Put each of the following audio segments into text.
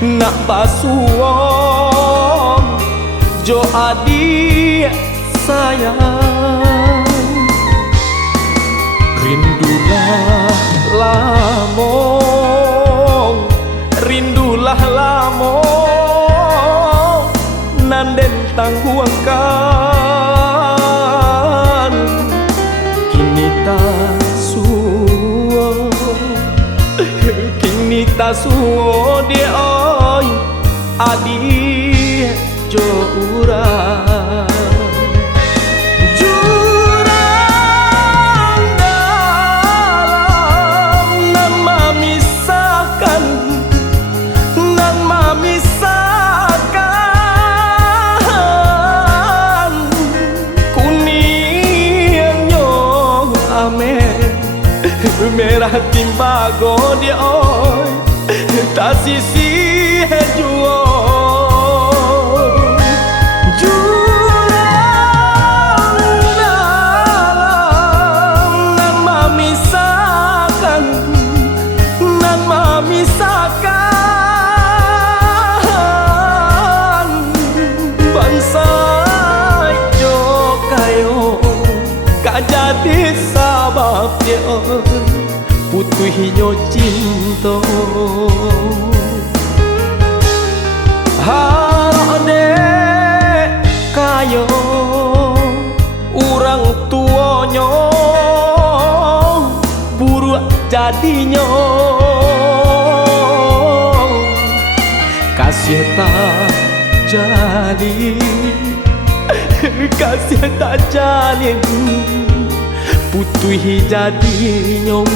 nak basuang jo adik sayang. Rindulah lamong, rindulah lamong, nanden tangguangkan kini tak suo, kini tak suo dia oi adik jo urang. Merah timbago dia oi tak sisi juo jurang dalam nan memisahkan, nan memisahkan bangsa jo kayo kak jadi sabab dia putuhinyo cinta. Harane kayo urang tuonyo buruk jadinya, kasih tak jadi, kasih tak jalin putuhi jadinya.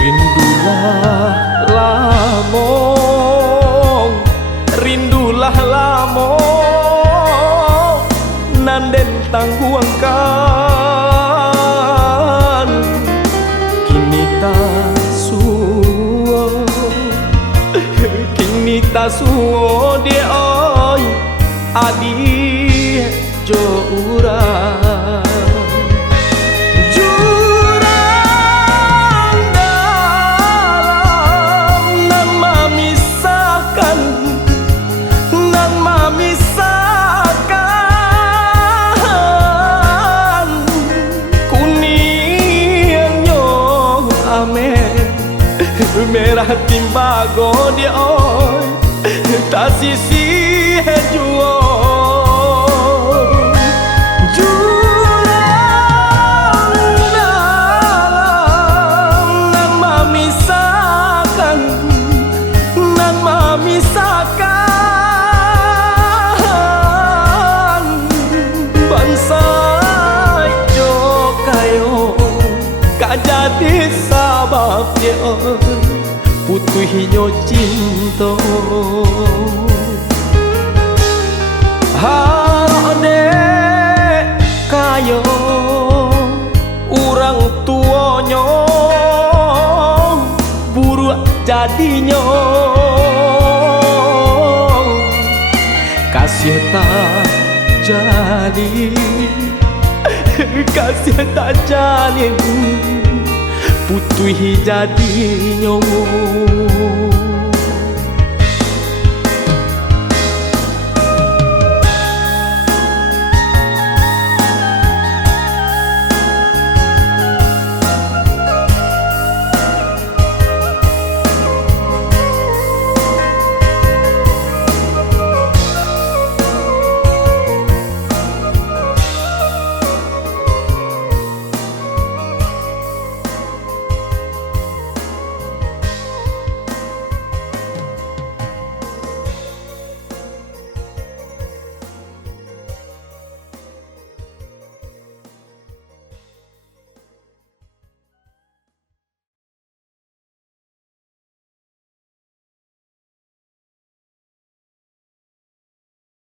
Rindulah lamong, rindulah lamong, nanden tangguangkan kini tak suo, kini tak suo dia oi adik jo urang. Merah timbago dia oi tak sisi juo jurang dalam nan memisahkan, nan memisahkan bangsa jo kayo kak jadi sabab dia putuhinyo cinta. Harane kayo urang tuonyo buruk jadinya, kasih tak jadi, kasih tak jalin putuhi jadinya.